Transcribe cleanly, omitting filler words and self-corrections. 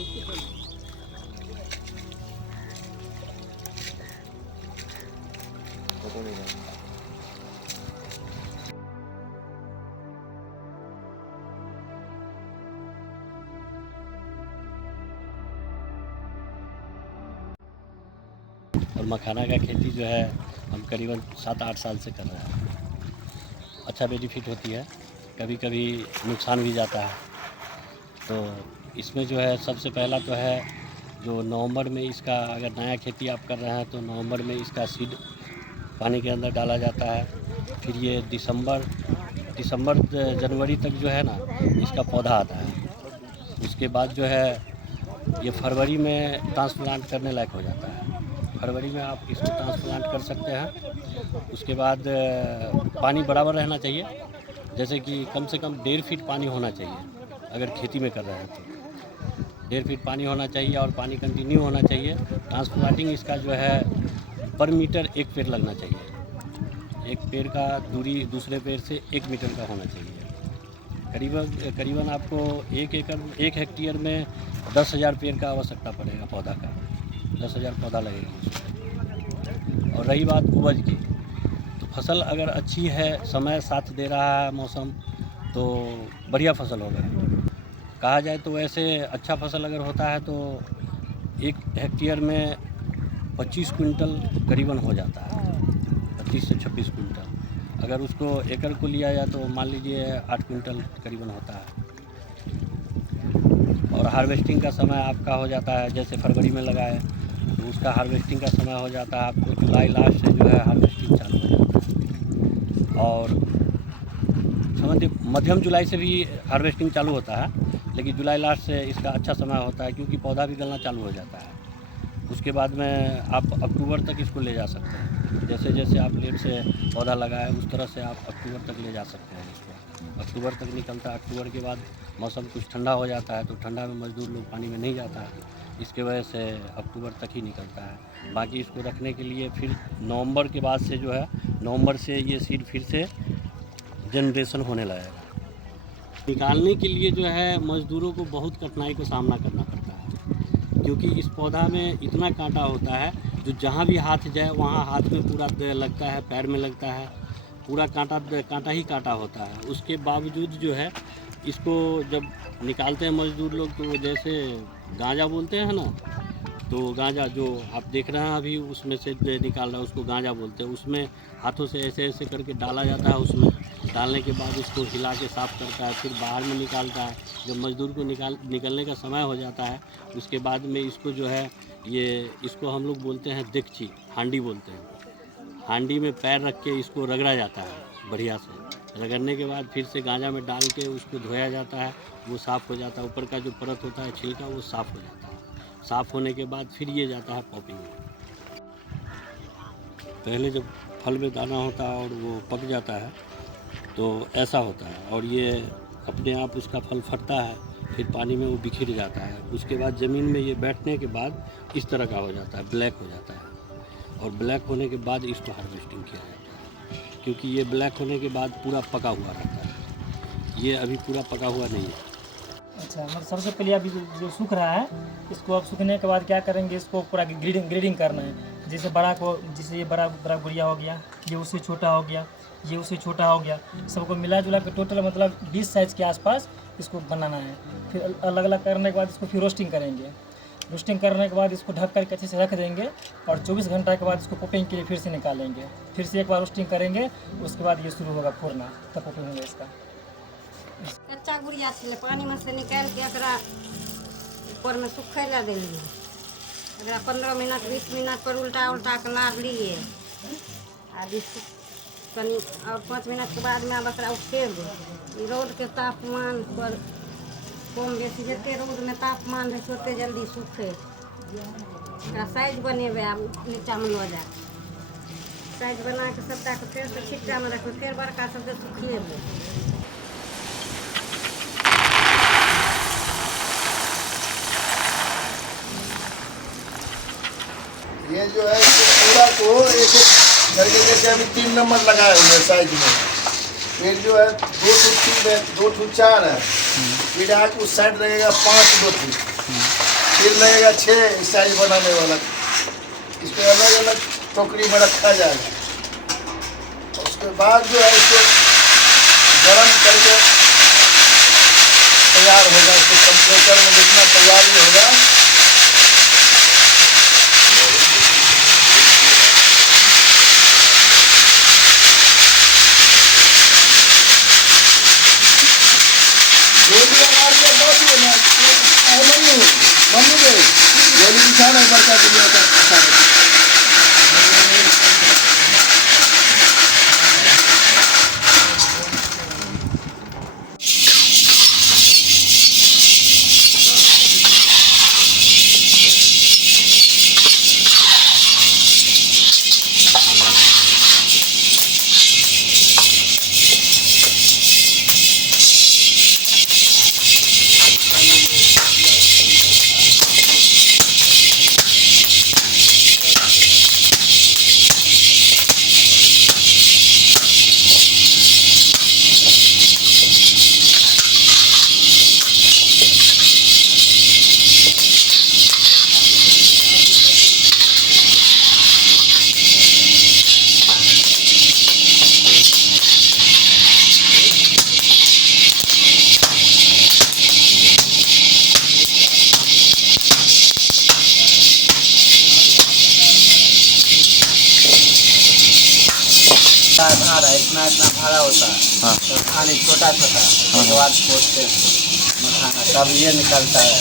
और मखाना का खेती जो है हम करीबन 7-8 साल से कर रहे हैं। अच्छा बेनिफिट होती है, कभी कभी नुकसान भी जाता है। तो इसमें जो है सबसे पहला तो है जो नवंबर में इसका, अगर नया खेती आप कर रहे हैं तो नवंबर में इसका सीड पानी के अंदर डाला जाता है। फिर ये दिसंबर जनवरी तक जो है ना इसका पौधा आता है। उसके बाद जो है ये फरवरी में ट्रांसप्लांट करने लायक हो जाता है। फरवरी में आप इसको ट्रांसप्लांट कर सकते हैं। उसके बाद पानी बराबर रहना चाहिए, जैसे कि कम से कम 1.5 फीट पानी होना चाहिए। अगर खेती में कर रहे हैं तो 1.5 फीट पानी होना चाहिए और पानी कंटिन्यू होना चाहिए। ट्रांसप्लांटिंग इसका जो है पर मीटर 1 पेड़ लगना चाहिए। एक पेड़ का दूरी दूसरे पेड़ से 1 मीटर का होना चाहिए। करीबन आपको 1 हेक्टेयर में 10,000 पेड़ का आवश्यकता पड़ेगा पौधा का। 10,000 पौधा लगेगी उसमें। और रही बात उपज की, तो फसल अगर अच्छी है, समय साथ दे रहा है मौसम, तो बढ़िया फसल होगा। कहा जाए तो वैसे अच्छा फसल अगर होता है तो 1 हेक्टेयर में 25 कुंटल करीबन हो जाता है, 25 से 26 कुंटल। अगर उसको एकड़ को लिया जाए तो मान लीजिए 8 कुंटल करीबन होता है। और हार्वेस्टिंग का समय आपका हो जाता है, जैसे फरवरी में लगाए तो उसका हार्वेस्टिंग का समय हो जाता है आपको जुलाई लास्ट से जो है हार्वेस्टिंग चालू हो जाता है। और समझिए मध्यम जुलाई से भी हार्वेस्टिंग चालू होता है, लेकिन जुलाई लास्ट से इसका अच्छा समय होता है, क्योंकि पौधा भी गलना चालू हो जाता है। उसके बाद में आप अक्टूबर तक इसको ले जा सकते हैं। जैसे जैसे आप लेट से पौधा लगाए उस तरह से आप अक्टूबर तक ले जा सकते हैं इसको। अक्टूबर तक निकलता है। अक्टूबर के बाद मौसम कुछ ठंडा हो जाता है, तो ठंडा में मज़दूर लोग पानी में नहीं जाता है, इसके वजह से अक्टूबर तक ही निकलता है। बाकी इसको रखने के लिए फिर नवंबर के बाद से जो है, नवंबर से ये सीड फिर से जनरेशन होने लगेगा। निकालने के लिए जो है मज़दूरों को बहुत कठिनाई का सामना करना पड़ता है, क्योंकि इस पौधा में इतना कांटा होता है, जो जहाँ भी हाथ जाए वहाँ हाथ में पूरा लगता है, पैर में लगता है, पूरा कांटा ही कांटा होता है। उसके बावजूद जो है इसको जब निकालते हैं मज़दूर लोग, तो जैसे गांजा बोलते हैं ना, तो गांजा जो आप देख रहे हैं अभी उसमें से निकाल रहा है, उसको गांजा बोलते हैं। उसमें हाथों से ऐसे ऐसे करके डाला जाता है। उसमें डालने के बाद उसको हिला के साफ़ करता है, फिर बाहर में निकालता है। जब मज़दूर को निकलने का समय हो जाता है, उसके बाद में इसको जो है इसको हम लोग बोलते हैं देगची, हांडी बोलते हैं। हांडी में पैर रख के इसको रगड़ा जाता है बढ़िया से। रगड़ने के बाद फिर से गांजा में डाल के उसको धोया जाता है, वो साफ़ हो जाता है। ऊपर का जो परत होता है छिलका, वो साफ़ हो जाता है। साफ़ होने के बाद फिर ये जाता है पॉपिंग में। पहले जब फल में दाना होता है और वो पक जाता है तो ऐसा होता है, और ये अपने आप उसका फल फटता है, फिर पानी में वो बिखर जाता है। उसके बाद ज़मीन में ये बैठने के बाद इस तरह का हो जाता है, ब्लैक हो जाता है। और ब्लैक होने के बाद इसको हार्वेस्टिंग किया जाता है, क्योंकि ये ब्लैक होने के बाद पूरा पका हुआ रहता है। ये अभी पूरा पका हुआ नहीं है। अच्छा, मतलब सबसे पहले अभी जो सूख रहा है, इसको अब सूखने के बाद क्या करेंगे, इसको पूरा ग्रेडिंग करना है। जैसे ये बड़ा गुड़िया हो गया, ये उससे छोटा हो गया, ये उससे छोटा हो गया, सबको मिला जुला के टोटल मतलब 20 साइज़ के आसपास इसको बनाना है। फिर अलग अलग करने के बाद इसको फिर रोस्टिंग करेंगे। रोस्टिंग करने के बाद इसको ढक करके अच्छे से रख देंगे, और 24 घंटा के बाद इसको पॉपिंग के लिए फिर से निकालेंगे। फिर से एक बार रोस्टिंग करेंगे, उसके बाद ये शुरू होगा फोड़ना, तब पॉपिंग होगा इसका। कच्चा गुड़िया छे, पानी में से निकाल के एकरा ऊपर में सूखे ला देलिए। एकरा 15 मिनट 20 मिनट पर उल्टा के लार लिए, कनी और 5 मिनट के बाद में अब एकरा उठेर दे। रोड के तापमान पर कम बेसी जते रोड में तापमान रहे ओते जल्दी सूखे। एकरा साइज बनेबे, आब नीचा में ल जा साइज बना के सबटा के फेर से छिट्टा में रखो, फेर बड़का सब सुखिएबे। ये जो है पूरा को एक एक करके, जैसे अभी 3 नंबर लगाए हुए हैं साइज में। फिर जो है 2 फुट 4 है, फिर आके उस साइड लगेगा 5 2 फुट। फिर लगेगा 6 साइज बनाने वाला। इसको अलग अलग टोकरी में रखा जाएगा। उसके बाद जो है इसको गर्म करके तैयार होगा। इसको कंप्रेसर में जितना तैयारी होगा गोली बिछाना बड़का दुनिया का। इतना इतना भाड़ा होता है। हाँ। तो खाने छोटा छोटा उसके बाद पोसते हैं मखाना, तब ये निकलता है।